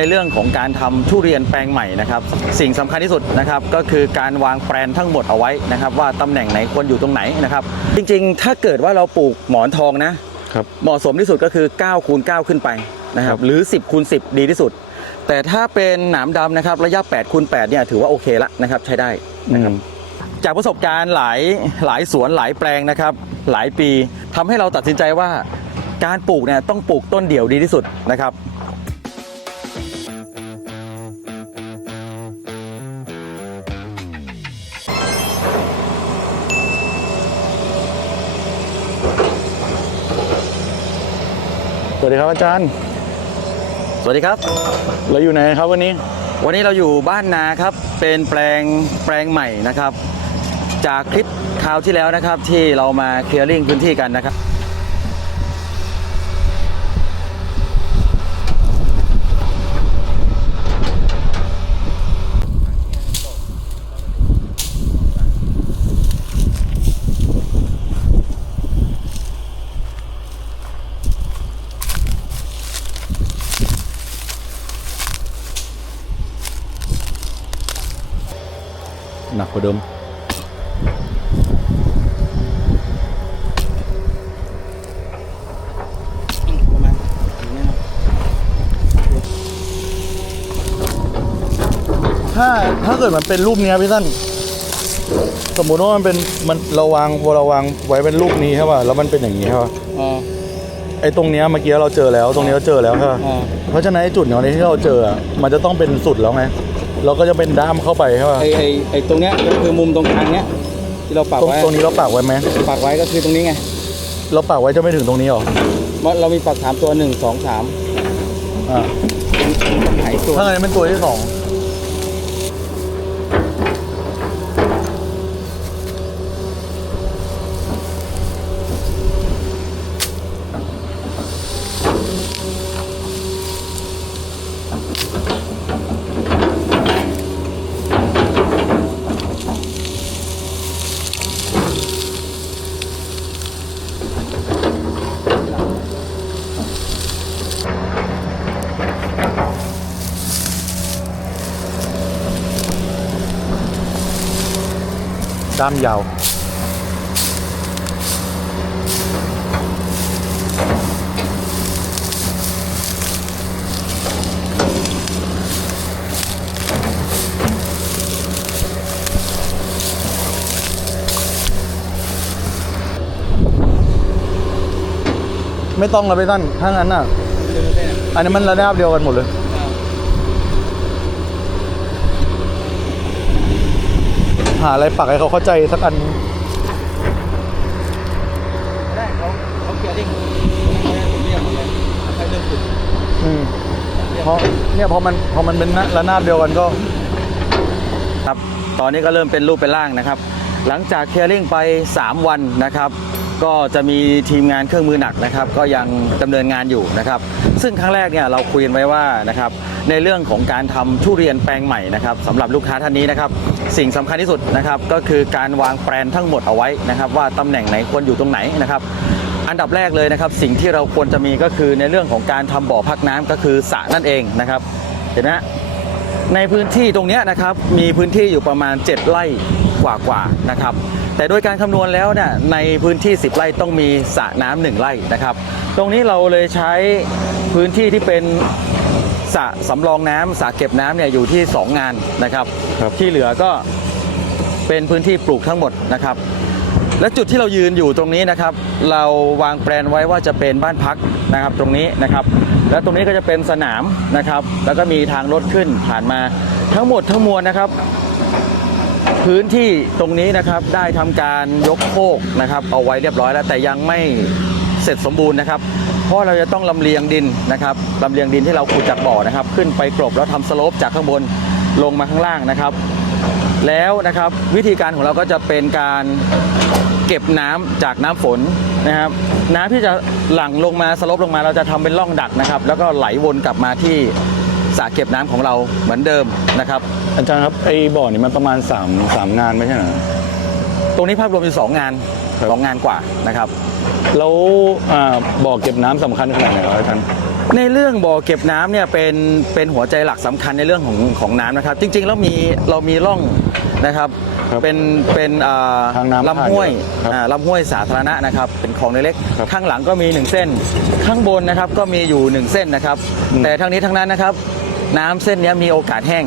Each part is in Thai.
ในเรื่องของการทำทุเรียนแปลงใหม่นะครับสิ่งสำคัญที่สุดนะครับก็คือการวางแปลนทั้งหมดเอาไว้นะครับ ว่าตำแหน่งไหนควรอยู่ตรงไหนนะครับ จริงๆ ถ้าเกิดว่าเราปลูกหมอนทองนะครับเหมาะสมที่สุดก็คือ9คูณ9ขึ้นไปนะครับหรือ 10คูณ10 ดีที่สุด แต่ถ้าเป็นหนามดำนะครับระยะ8คูณ8เนี่ยถือว่าโอเคละนะครับใช้ได้นะครับจากประสบการณ์หลายหลายสวนหลายแปลงนะครับ หลายปีทำให้เราตัดสินใจว่าการปลูกเนี่ยต้องปลูกต้นเดี่ยวดีที่สุดนะครับ สวัสดีครับอาจารย์ สวัสดีครับ เราอยู่ไหนครับวันนี้ วันนี้เราอยู่บ้านนาครับ เป็นแปลงแปลงใหม่นะครับ จากคลิปคราวที่แล้วนะครับที่เรามาเคลียร์ลิงพื้นที่กันนะครับ หนักกว่าเดิมถ้าถ้าเกิดมันเป็นรูปเนี้ยพี่ท่านสมมุติว่ามันเป็นมันเราวางเราวางไว้เป็นรูปนี้ใช่ป่ะแล้วมันเป็นอย่างนี้ใช่ป่ะอ๋อไอ้ตรงเนี้ยเมื่อกี้เราเจอแล้ว ตรงนี้เราเจอแล้วใช่ป่ะอ๋อเพราะฉะนั้นไอ้จุดเนี้ยที่เราเจออะมันจะต้องเป็นสุดแล้วไง เราก็จะเป็นด้ามเข้าไปใช่ป่ะไอไอไอตรงเนี้ยก็คือมุมตรงกลางเนี้ยที่เราปักตรงไว้ตรงนี้เราปักไว้ไหมปักไว้ก็คือตรงนี้ไงเราปักไว้จะไม่ถึงตรงนี้หรอเพราะเรามีปักสามตัวหนึ่งสองสามอ่าหายตัวถ้างั้นเป็นตัวที่สอง ด้ามยาวไม่ต้องแล้วไปตั้นถ้างั้นน่ะ อันนี้มันระดับเดียวกันหมดเลย หาอะไรปักให้เขาเข้าใจสักอันได้เขาเขาเกียร์ดิ้งผมเรียกหมดเลยใช้เรื่องขุดอืมเพราะเนี่ยพอมันพอมันเป็นระนาบเดียวกันก็ ครับ ตอนนี้ก็เริ่มเป็นรูปเป็นร่างนะครับ หลังจากเคลียร์ลิงไป 3 วันนะครับ ก็จะมีทีมงานเครื่องมือหนักนะครับ ก็ยังดำเนินงานอยู่นะครับ ซึ่งครั้งแรกเนี่ยเราคุยกันไว้ว่านะครับ ในเรื่องของการทำทุเรียนแปลงใหม่นะครับสำหรับลูกค้าท่านนี้นะครับ สิ่งสำคัญที่สุดนะครับก็คือการวางแปลนทั้งหมดเอาไว้นะครับว่าตำแหน่งไหนควรอยู่ตรงไหนนะครับอันดับแรกเลยนะครับสิ่งที่เราควรจะมีก็คือในเรื่องของการทำบ่อพักน้ำก็คือสระนั่นเองนะครับเห็นไหมในพื้นที่ตรงนี้นะครับมีพื้นที่อยู่ประมาณ 7 ไร่กว่าๆนะครับแต่โดยการคำนวณแล้วเนี่ยในพื้นที่ 10 ไร่ต้องมีสระน้ำหนึ่งไร่นะครับ ตรงนี้เราเลยใช้พื้นที่ที่เป็น สระสำรองน้ำสระเก็บน้ำเนี่ยอยู่ที่ 2 งานนะครับ ครับ ที่เหลือก็เป็นพื้นที่ปลูกทั้งหมดนะครับ และจุดที่เรายืนอยู่ตรงนี้นะครับ เราวางแปลนไว้ว่าจะเป็นบ้านพักนะครับตรงนี้นะครับ แล้วตรงนี้ก็จะเป็นสนามนะครับ แล้วก็มีทางรถขึ้นผ่านมาทั้งหมดทั้งมวลนะครับ พื้นที่ตรงนี้นะครับได้ทำการยกโคกนะครับ เอาไว้เรียบร้อยแล้วแต่ยังไม่เสร็จสมบูรณ์นะครับ เพราะเราจะต้องลำเลียงดินนะครับลำเลียงดินที่เราขุดจากบ่อนะครับ ขึ้นไปกลบแล้วทำสโลปจากข้างบนลงมาข้างล่างนะครับ แล้วนะครับวิธีการของเราก็จะเป็นการเก็บน้ำจากน้ำฝนนะครับ น้ำที่จะหลั่งลงมาสลบลงมาเราจะทำเป็นร่องดักนะครับ แล้วก็ไหลวนกลับมาที่สระเก็บน้ำของเราเหมือนเดิมนะครับ อาจารย์ครับไอ้บ่อนี่มันประมาณ3 3งานไม่ใช่เหรอตรงนี้ภาพรวมอยู่สองงานครับสองงานกว่านะครับ แล้วอ่าบ่อเก็บน้ำสำคัญขนาดไหนครับอาจารย์ ในเรื่องบ่อเก็บน้ำเนี่ยเป็นเป็นหัวใจหลักสำคัญในเรื่องของของน้ำนะครับ จริงๆแล้วมีเรามีร่องนะครับครับเป็นเป็นอ่าทางน้ำลำห้วยผ่านอยู่ครับอ่าลำห้วยสาธารณะนะครับเป็นคลองเล็กๆครับข้างหลังก็มีหนึ่งเส้น ข้างบนนะครับก็มีอยู่หนึ่งเส้นนะครับ อืม แต่ทั้งนี้ทั้งนั้นนะครับ น้ำเส้นเนี้ยมีโอกาสแห้ง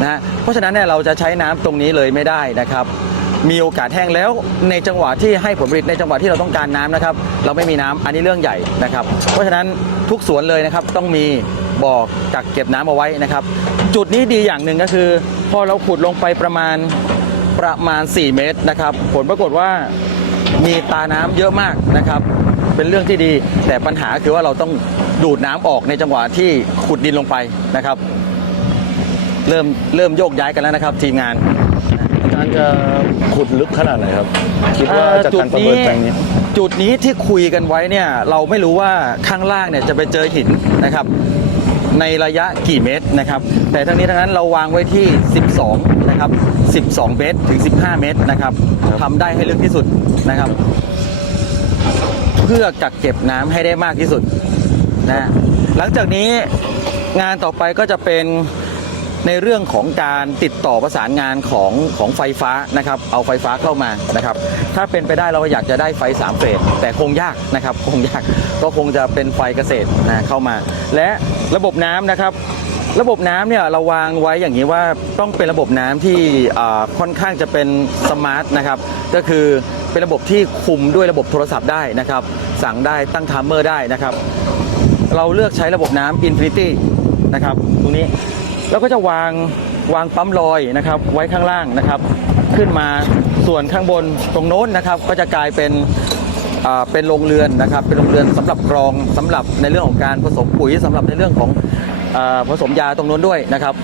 นะฮะเพราะฉะนั้นเนี่ยเราจะใช้น้ำตรงนี้เลยไม่ได้นะครับ มีโอกาสแห้งแล้วในจังหวะที่ให้ผลผลิตในจังหวะที่เราต้องการน้ำนะครับ เราไม่มีน้ำอันนี้เรื่องใหญ่นะครับ เพราะฉะนั้นทุกสวนเลยนะครับต้องมีบ่อกักเก็บน้ำเอาไว้นะครับ จุดนี้ดีอย่างหนึ่งก็คือ พอเราขุดลงไปประมาณประมาณ 4 เมตรนะครับ ผลปรากฏว่ามีตาน้ำเยอะมากนะครับ เป็นเรื่องที่ดีแต่ปัญหาคือว่าเราต้องดูดน้ำออกในจังหวะที่ขุดดินลงไปนะครับ เริ่มเริ่มโยกย้ายกันแล้วนะครับ ทีมงานาจารย์จะขุดลึกขนาดไหนครับ คิดว่าเอ่อจากการประเมินแปลงนี้ จุดนี้ที่คุยกันไว้เนี่ยเราไม่รู้ว่าข้างล่างเนี่ยจะไปเจอหินนะครับ ในระยะกี่เมตรนะครับ แต่ทั้งนี้ทั้งนั้นเราวางไว้ที่ 12 นะครับ 12 เมตรถึง 15 เมตรนะครับครับทำได้ให้ลึกที่สุดนะครับ เพื่อกักเก็บน้ำให้ได้มากที่สุดนะหลังจากนี้งานต่อไปก็จะเป็น ในเรื่องของการติดต่อประสานงานของของไฟฟ้านะครับ เอาไฟฟ้าเข้ามานะครับ ถ้าเป็นไปได้เราอยากจะได้ไฟ 3 เฟสแต่คงยากนะครับ คงยากก็คงจะเป็นไฟเกษตรนะเข้ามา และระบบน้ำนะครับระบบน้ำเนี่ยเราวางไว้อย่างนี้ว่าต้องเป็นระบบน้ำที่ค่อนข้างจะเป็นสมาร์ทนะครับก็คือเป็นระบบที่คุมด้วยระบบโทรศัพท์ได้นะครับ สั่งได้ตั้งไทม์เมอร์ได้นะครับ เราเลือกใช้ระบบน้ำ Infinity นะครับตรงนี้ แล้วก็จะวางวางปั๊มลอยนะครับ ไว้ข้างล่างนะครับ ขึ้นมาส่วนข้างบนตรงโน้นนะครับ ก็จะกลายเป็นอ่าเป็นโรงเรือนนะครับ เป็นโรงเรือนสำหรับกรองสำหรับในเรื่องของการผสมปุ๋ยสำหรับในเรื่องของอาผสมยาตรงโน้นด้วยนะครับ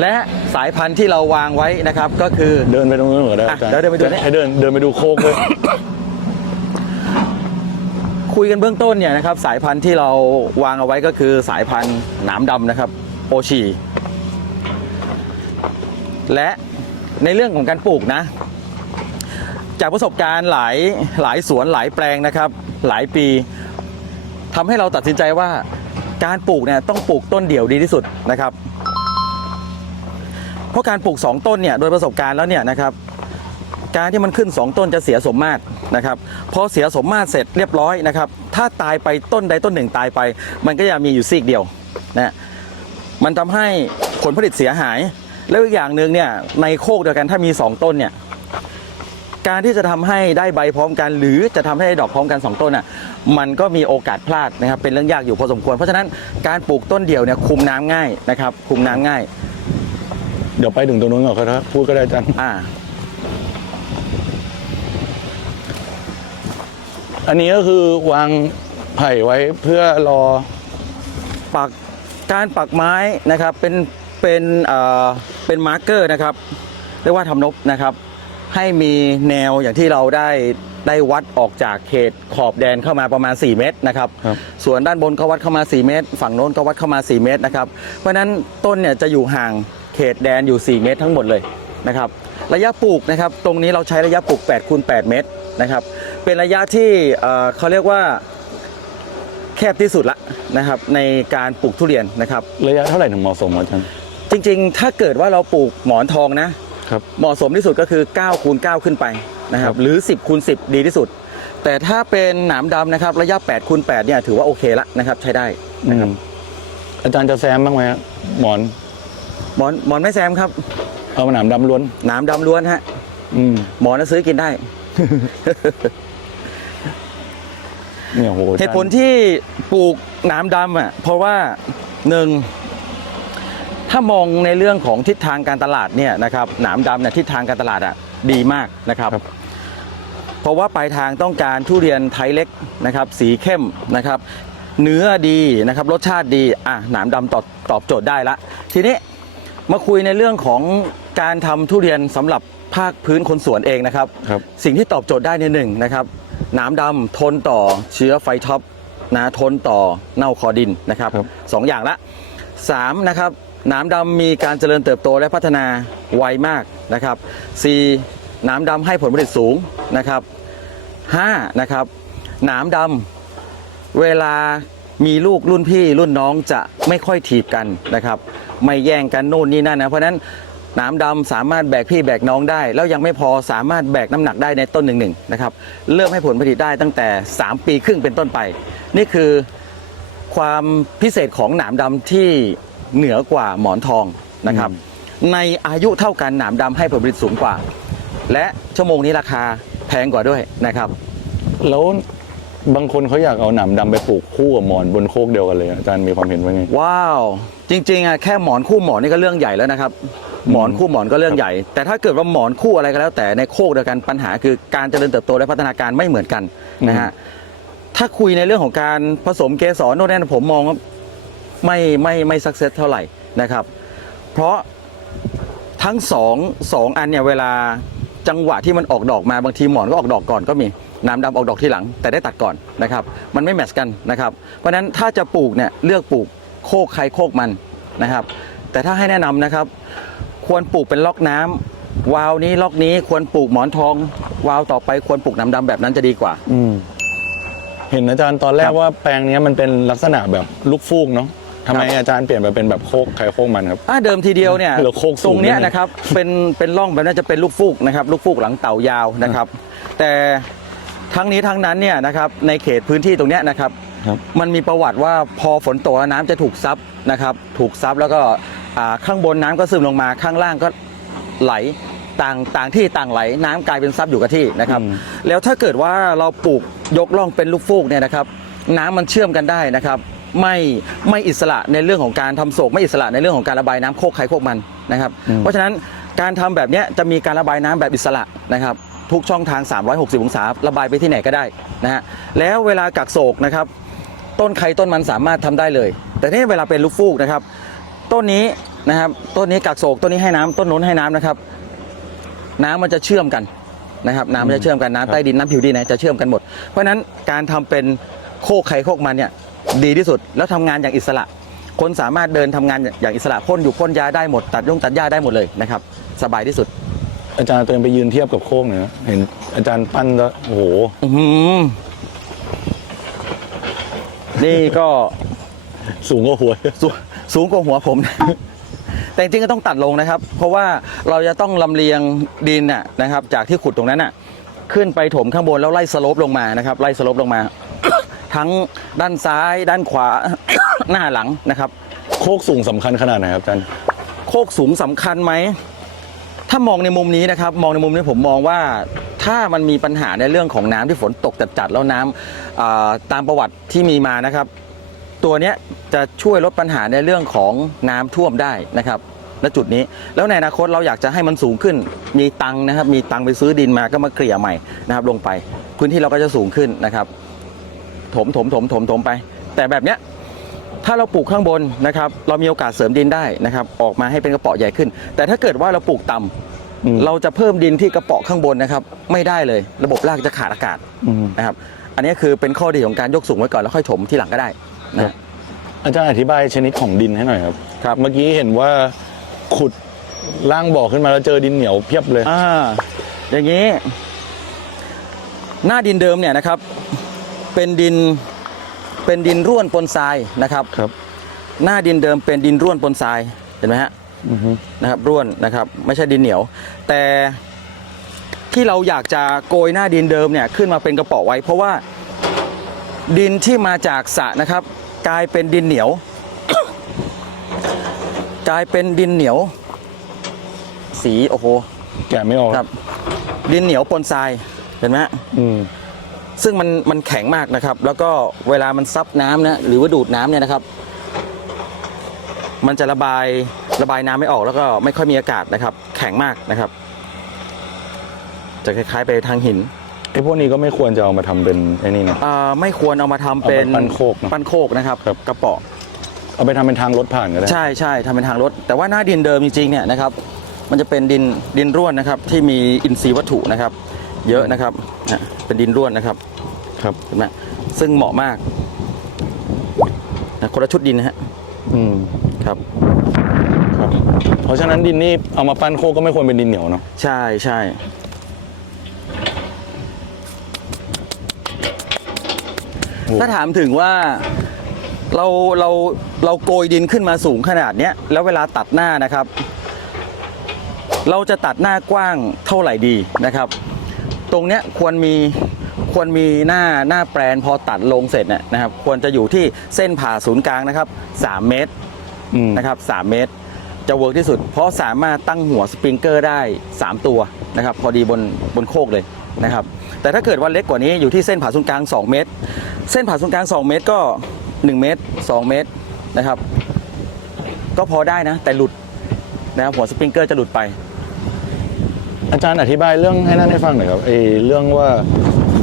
และสายพันธุ์ที่เราวางไว้นะครับ ก็คือเดินไปตรงนู้นเหรอได้อะอาจารย์เดี๋ยวเดินไปดูนี่ให้เดินเดินไปดูโคกเลยคุยกันเบื้องต้นเนี่ยนะครับ สายพันธุ์ที่เราวางเอาไว้ก็คือสายพันธุ์หนามดำนะครับ โอชีและในเรื่องของการปลูกนะ จากประสบการณ์หลายหลายสวนหลายแปลงนะครับ หลายปีทำให้เราตัดสินใจว่าการปลูกเนี่ยต้องปลูกต้นเดี่ยวดีที่สุดนะครับ เพราะการปลูก 2 ต้นเนี่ยโดยประสบการณ์แล้วเนี่ยนะครับการที่มันขึ้น 2 ต้นจะเสียสมมาตรนะครับพอเสียสมมาตรเสร็จเรียบร้อยนะครับ ถ้าตายไปต้นใดต้นหนึ่งตายไป มันก็จะมีอยู่ซีกเดียวนะ มันทำให้ผลผลิตเสียหาย แล้วอีกอย่างหนึ่งเนี่ยในโคกเดียวกันถ้ามี 2 ต้นเนี่ยการที่จะทำให้ได้ใบพร้อมกัน หรือจะทำให้ได้ดอกพร้อมกัน 2 ต้นอะมันก็มีโอกาสพลาดนะครับเป็นเรื่องยากอยู่พอสมควร เพราะฉะนั้นการปลูกต้นเดียวเนี่ยคุมน้ำง่ายนะครับคุมน้ำง่าย เดี๋ยวไปถึงตรงนู้นก่อนครับพูดก็ได้อาจารย์อ่า อันนี้ก็คือวางไผ่ไว้เพื่อรอปัก การปักไม้นะครับเป็นเป็นเอ่อเป็นมาร์กเกอร์นะครับเรียกว่าทำนบนะครับ ให้มีแนวอย่างที่เราได้ได้วัดออกจากเขตขอบแดนเข้ามาประมาณ 4 เมตรนะครับ ครับ ส่วนด้านบนก็วัดเข้ามา 4 เมตร ฝั่งโน้นก็วัดเข้ามา 4 เมตรนะครับ เพราะฉะนั้นต้นเนี่ยจะอยู่ห่างเขตแดนอยู่ 4 เมตรทั้งหมดเลยนะครับ ระยะปลูกนะครับ ตรงนี้เราใช้ระยะปลูก8คูณ8เมตรนะครับ เป็นระยะที่เอ่อเขาเรียกว่า แคบที่สุดละนะครับในการปลูกทุเรียนนะครับ ระยะเท่าไหร่ถึงเหมาะสมอาจารย์จริง ๆ ถ้าเกิดว่าเราปลูกหมอนทองนะครับเหมาะสมที่สุดก็คือ9คูณ9ขึ้นไปนะครัครับบหรือ 10คูณ10 ดีที่สุด แต่ถ้าเป็นหนามดำนะครับระยะ8คูณ8เนี่ยถือว่าโอเคละนะครับใช้ได้อืมอาจารย์จะแซมบ้างไหมฮะหมอน หมอนหมอนไม่แซมครับ เอาหนามดำล้วนหนามดำล้วนฮะอืมหมอนน่ะซื้อกินได้ เนี่ยโหอาจารย์เหตุผลที่ปลูกหนามดำอะเพราะว่าหนึ่งถ้ามองในเรื่องของทิศทางการตลาดเนี่ยนะครับหนามดำเนี่ยทิศทางการตลาดอะดีมากนะครับครับเพราะว่าปลายทางต้องการทุเรียนไทยเล็กนะครับ สีเข้มนะครับ เนื้อดีนะครับ รสชาติดีอะหนามดำตอบตอบโจทย์ได้ละ ทีนี้มาคุยในเรื่องของการทำทุเรียนสำหรับภาคพื้นคนสวนเองนะครับครับสิ่งที่ตอบโจทย์ได้ในหนึ่งนะครับ หนามดำทนต่อเชื้อไฟท็อปนะทนต่อเน่าคอดินนะครับครับ สองอย่างละสามนะครับหนามดำมีการเจริญเติบโตและพัฒนาไวมากนะครับสี่หนามดำให้ผลผลิตสูงนะครับห้านะครับหนามดำ เวลามีลูกรุ่นพี่รุ่นน้องจะไม่ค่อยถีบกันนะครับ ไม่แย่งกันโน่นนี่นั่นนะ เพราะฉะนั้นห น้ำดำสามารถแบกพี่แบกน้องได้ แล้วยังไม่พอสามารถแบกน้ำหนักได้ในต้นหนึ่งหนึ่งนะครับเริ่มให้ผลผลิตได้ตั้งแต่ 3 ปีครึ่งเป็นต้นไป นี่คือความพิเศษของหนามดำที่เหนือกว่าหมอนทองนะครับ ในอายุเท่ากันหนามดำให้ผลผลิตสูงกว่า และชั่วโมงนี้ราคาแพงกว่าด้วยนะครับ แล้วบางคนเขาอยากเอาหนามดำไปปลูกคู่กับหมอนบนโคกเดียวกันเลยอาจารย์มีความเห็นว่าไงว้าว จริงๆอะแค่หมอนคู่หมอนนี่ก็เรื่องใหญ่แล้วนะครับ หมอนคู่หมอนก็เรื่องใหญ่ แต่ถ้าเกิดว่าหมอนคู่อะไรก็แล้วแต่ในโคกเดียวกันปัญหาคือการเจริญเติบโตและพัฒนาการไม่เหมือนกันนะฮะถ้าคุยในเรื่องของการผสมเกสรโน่นนั่นผมมองว่าไม่ไม่ไม่สักเซสเท่าไหร่นะครับ เพราะทั้งสองสองอันเนี่ยเวลาจังหวะที่มันออกดอกมาบางทีหมอนก็ออกดอกก่อนก็มีน้ำดำออกดอกทีหลัง แต่ได้ตัดก่อนนะครับ มันไม่แมทชกันนะครับ เพราะฉะนั้นถ้าจะปลูกเนี่ยเลือกปลูกโคกใครโคกมันนะครับ แต่ถ้าให้แนะนำนะครับ ควรปลูกเป็นล็อกน้ำวาล์วนี้ล็อกนี้ควรปลูกหมอนทอง วาล์วต่อไปควรปลูกน้ำดำแบบนั้นจะดีกว่า อืมเห็นอาจารย์ตอนแรคกรับว่าแปลงเนี้ยมันเป็นลักษณะแบบลูกฟูกเนาะทำไมครับอาจารย์เปลี่ยนมาเป็นแบบโคกใครโคกมันครับอ่าเดิมทีเดียวเนี่ยหรือโคกสูงตรงเนี้ยนั่นเองนะครับเป็นเป็นร่องแบบนั้นจะเป็นลูกฟูกนะครับลูกฟูกหลังเต่ายาวนะครับ แต่ทั้งนี้ทั้งนั้นเนี่ยนะครับในเขตพื้นที่ตรงเนี้ยนะครับครับมันมีประวัติว่าพอฝนตกแล้วน้ำจะถูกซับนะครับ ถูกซับแล้วก็อ่า ข้างบนน้ำก็ซึมลงมาข้างล่างก็ไหลต่างต่างที่ต่างไหลน้ำกลายเป็นซับอยู่กับที่นะครับอืมแล้วถ้าเกิดว่าเราปลูกยกล่องเป็นลูกฟูกเนี่ยนะครับ น้ำมันเชื่อมกันได้นะครับ ไม่ไม่อิสระในเรื่องของการทำโศกไม่อิสระในเรื่องของการระบายน้ำโคกใครโคกมันนะครับ เพราะฉะนั้นการทำแบบเนี้ยจะมีการระบายน้ำแบบอิสระนะครับ ทุกช่องทาง 360 องศาระบายไปที่ไหนก็ได้นะฮะแล้วเวลากักโศกนะครับ ต้นใครต้นมันสามารถทำได้เลย แต่นี่เวลาเป็นลูกฟูกนะครับ ต้นนี้นะครับต้นนี้กักโศกต้นนี้ให้น้ำต้นโน้นให้น้ำนะครับ น้ำมันจะเชื่อมกันนะครับ น้ำมันจะเชื่อมกันน้ำใต้ดินน้ำผิวดินเนยจะเชื่อมกันหมด เพราะฉะนั้นการทำเป็นโคกใครโคกมันเนี่ยดีที่สุดแล้วทำงานอย่างอิสระ คนสามารถเดินทำงานอย่างอิสระพ่นอยู่พ่นยาได้หมดตัดยงตัดหญ้าได้หมดเลยนะครับสบายที่สุด อาจารย์ตัวเองไปยืนเทียบกับโคกหน่อยนะเห็นอาจารย์ปั้นแล้วโอ้โหอื้อหือนี่ก็สูงกว่าหัวสูง สูงกว่าหัวผม แต่จริงๆก็ต้องตัดลงนะครับ เพราะว่าเราจะต้องลำเลียงดินน่ะนะครับ จากที่ขุดตรงนั้นน่ะ ขึ้นไปถมข้างบนแล้วไล่สโลปลงมานะครับ ไล่สโลปลงมา ทั้งด้านซ้าย ด้านขวา หน้าหลังนะครับ โคกสูงสำคัญขนาดไหนครับอาจารย์โคกสูงสำคัญไหม ถ้ามองในมุมนี้นะครับ มองในมุมนี้ผมมองว่าถ้ามันมีปัญหาในเรื่องของน้ำที่ฝนตกจัดๆแล้วน้ำอ่าตามประวัติที่มีมานะครับ ตัวเนี้ยจะช่วยลดปัญหาในเรื่องของน้ำท่วมได้นะครับณจุดนี้ แล้วในอนาคตเราอยากจะให้มันสูงขึ้น มีตังค์นะครับ มีตังค์ไปซื้อดินมาก็มาเกลี่ยใหม่นะครับ ลงไป พื้นที่เราก็จะสูงขึ้นนะครับ ถมถมถมถมถมไป แต่แบบเนี้ยถ้าเราปลูกข้างบนนะครับ เรามีโอกาสเสริมดินได้นะครับ ออกมาให้เป็นกระเป๋อใหญ่ขึ้น แต่ถ้าเกิดว่าเราปลูกต่ำอืมเราจะเพิ่มดินที่กระเป๋อข้างบนนะครับ ไม่ได้เลย ระบบรากจะขาดอากาศอืมนะครับ อันนี้คือเป็นข้อดีของการยกสูงไว้ก่อนแล้วค่อยถมที่หลังก็ได้ นะอาจารย์อธิบายชนิดของดินให้หน่อยครับครับ เมื่อกี้เห็นว่าขุดล่างบ่อขึ้นมาแล้วเจอดินเหนียวเพียบเลยอ่าอย่างนี้ หน้าดินเดิมเนี่ยนะครับ เป็นดินเป็นดินร่วนปนทรายนะครับ ครับ หน้าดินเดิมเป็นดินร่วนปนทรายเห็นไหมฮะอือฮึนะครับ ร่วนนะครับ ไม่ใช่ดินเหนียว แต่ที่เราอยากจะโกยหน้าดินเดิมเนี่ยขึ้นมาเป็นกระเป๋อไว้ เพราะว่าดินที่มาจากสระนะครับ กลายเป็นดินเหนียว กลายเป็นดินเหนียว สีโอ้โหแกะไม่ออกครับ ดินเหนียวปนทรายเห็นไหมฮะอืมซึ่งมันมันแข็งมากนะครับ แล้วก็เวลามันซับน้ำนะหรือว่าดูดน้ำเนี่ยนะครับ มันจะระบายระบายน้ำไม่ออกแล้วก็ไม่ค่อยมีอากาศนะครับ แข็งมากนะครับ จะคล้ายๆไปทางหิน ไอ้พวกนี้ก็ไม่ควรจะเอามาทำเป็นไอ้นี่นะ อ่าไม่ควรเอามาทำเป็นเอาไปปั้นโคกเนอะปั้นโคกนะครับครับ กระเป๋อเอาไปทำเป็นทางรถผ่านก็ได้ใช่ใช่ทำเป็นทางรถ แต่ว่าหน้าดินเดิมจริงๆเนี่ยนะครับมันจะเป็นดินดินร่วนนะครับที่มีอินทรีย์วัตถุนะครับ เยอะนะครับนะเป็นดินร่วนนะครับ ครับ เห็นไหมซึ่งเหมาะมากนะคนละชุดดินนะฮะอืมครับ ครับ เพราะฉะนั้นดินนี่เอามาปั้นโคกก็ไม่ควรเป็นดินเหนียวเนาะใช่ใช่ โอ้ ถ้าถามถึงว่าเราเราเราโกยดินขึ้นมาสูงขนาดเนี้ยแล้วเวลาตัดหน้านะครับ เราจะตัดหน้ากว้างเท่าไหร่ดีนะครับ ตรงเนี้ยควรมีควรมีหน้าหน้าแปรนพอตัดลงเสร็จเนี่ยนะครับ ควรจะอยู่ที่เส้นผ่าศูนย์กลางนะครับ 3 เมตรอืมนะครับ 3 เมตร จะเวิร์กที่สุด เพราะสามารถตั้งหัวสปริงเกอร์ได้ 3 ตัวนะครับ พอดีบนบนโคกเลย นะครับ แต่ถ้าเกิดว่าเล็กกว่านี้อยู่ที่เส้นผ่าศูนย์กลาง 2 เมตร เส้นผ่าศูนย์กลาง 2 เมตรก็ 1 เมตร 2 เมตรนะครับ ก็พอได้นะ แต่หลุดนะครับหัวสปริงเกอร์จะหลุดไป อาจารย์อธิบายเรื่องให้นั่นให้ฟังหน่อยครับไอ้เรื่องว่า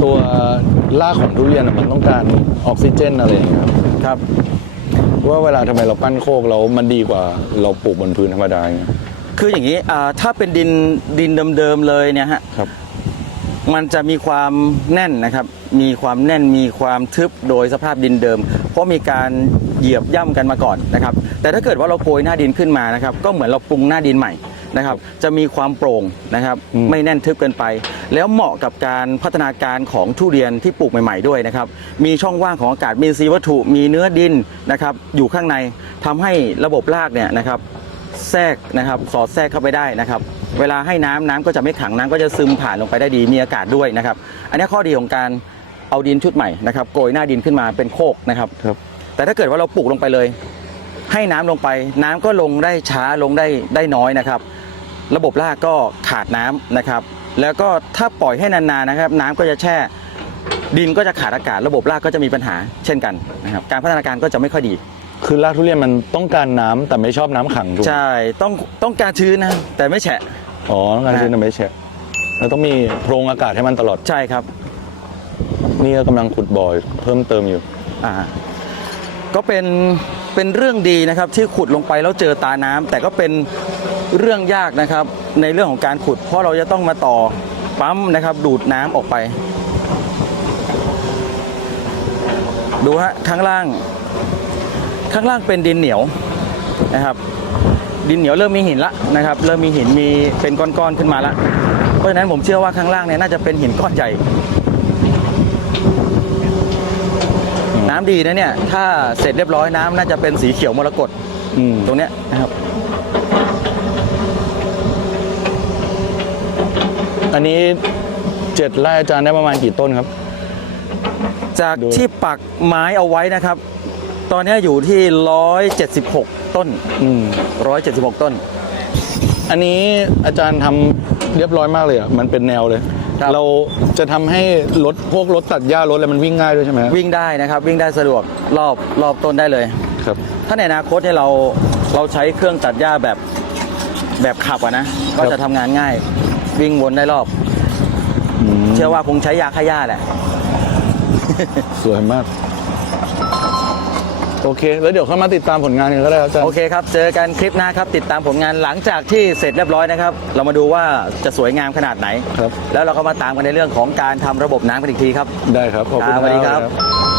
ตัวรากของทุเรียนอะมันต้องการออกซิเจนอะไรอย่างเงี้ยครับครับ ว่าเวลาทำไมเราปั้นโคกแล้วมันดีกว่าเราปลูกบนพื้นธรรมดาอย่างเงี้ยคืออย่างนี้อ่าถ้าเป็นดินดินเดิมๆเลยเนี่ยฮะครับ มันจะมีความแน่นนะครับ มีความแน่นมีความทึบโดยสภาพดินเดิม เพราะมีการเหยียบย่ำกันมาก่อนนะครับ แต่ถ้าเกิดว่าเราโกยหน้าดินขึ้นมานะครับ ก็เหมือนเราปรุงหน้าดินใหม่นะครับ จะมีความโปร่งนะครับอืมไม่แน่นทึบเกินไป แล้วเหมาะกับการพัฒนาการของทุเรียนที่ปลูกใหม่ ๆด้วยนะครับ มีช่องว่างของอากาศ มีซีย์วัตถุ มีเนื้อดินนะครับ อยู่ข้างในทำให้ระบบรากเนี่ยนะครับ แทรกนะครับ สอดแทรกเข้าไปได้นะครับ เวลาให้น้ำน้ำก็จะไม่ขังน้ำก็จะซึมผ่านลงไปได้ดีมีอากาศด้วยนะครับ อันนี้ข้อดีของการเอาดินชุดใหม่นะครับโกยหน้าดินขึ้นมาเป็นโคกนะครับครับ แต่ถ้าเกิดว่าเราปลูกลงไปเลย ให้น้ำลงไป น้ำก็ลงได้ช้าลงได้ได้น้อยนะครับ ระบบรากก็ขาดน้ำนะครับ แล้วก็ถ้าปล่อยให้นานๆนะครับ น้ำก็จะแช่ดินก็จะขาดอากาศระบบรากก็จะมีปัญหาเช่นกันนะครับการพัฒนาการก็จะไม่ค่อยดี คือรากทุเรียนมันต้องการน้ำแต่ไม่ชอบน้ำขังถูกไหมใช่ต้องต้องการชื้นนะแต่ไม่แฉะ อ๋อต้องการชื้นแต่ไม่แฉะแล้วต้องมีโพรงอากาศให้มันตลอด ใช่ครับ นี่ก็กำลังขุดบ่อเพิ่มเติมอยู่ อ่า ก็เป็นเป็นเรื่องดีนะครับที่ขุดลงไปแล้วเจอตาน้ำแต่ก็เป็นเรื่องยากนะครับ ในเรื่องของการขุด เพราะเราจะต้องมาต่อปั๊มนะครับ ดูดน้ำออกไป ดูฮะข้างล่าง ข้างล่างเป็นดินเหนียวนะครับ ดินเหนียวเริ่มมีหินละนะครับ เริ่มมีหินมีเป็นก้อนๆขึ้นมาละเพราะฉะนั้นผมเชื่อว่าข้างล่างเนี่ยน่าจะเป็นหินก้อนใหญ่น้ำดีนะเนี่ย ถ้าเสร็จเรียบร้อยน้ำน่าจะเป็นสีเขียวมรกตอืมตรงเนี้ยนะครับ อันนี้เจ็ดไร่อาจารย์ได้ประมาณกี่ต้นครับ จากดูที่ปักไม้เอาไว้นะครับ ตอนนี้อยู่ที่176 ต้นอืม176ต้น อันนี้อาจารย์ทำเรียบร้อยมากเลยอะมันเป็นแนวเลย ครับ เราจะทำให้รถพวกรถตัดหญ้ารถอะไรมันวิ่งง่ายด้วยใช่ไหมวิ่งได้นะครับวิ่งได้สะดวกรอบรอบต้นได้เลย ครับ ถ้าในอนาคตเนี่ยเราเราใช้เครื่องตัดหญ้าแบบแบบขับอะนะ ก็จะทำงานง่าย วิ่งวนได้รอบอืมเชื่อว่าคงใช้ยาฆ่าหญ้าแหละ สวยมาก โอเค แล้วเดี๋ยวเข้ามาติดตามผลงานกันก็ได้ครับอาจารย์ โอเคครับ เจอกันคลิปหน้าครับ ติดตามผลงานหลังจากที่เสร็จเรียบร้อยนะครับ เรามาดูว่าจะสวยงามขนาดไหน ครับ แล้วเราก็มาตามกันในเรื่องของการทำระบบน้ำกันอีกทีครับ ได้ครับ ขอบคุณครับสวัสดีครับครับ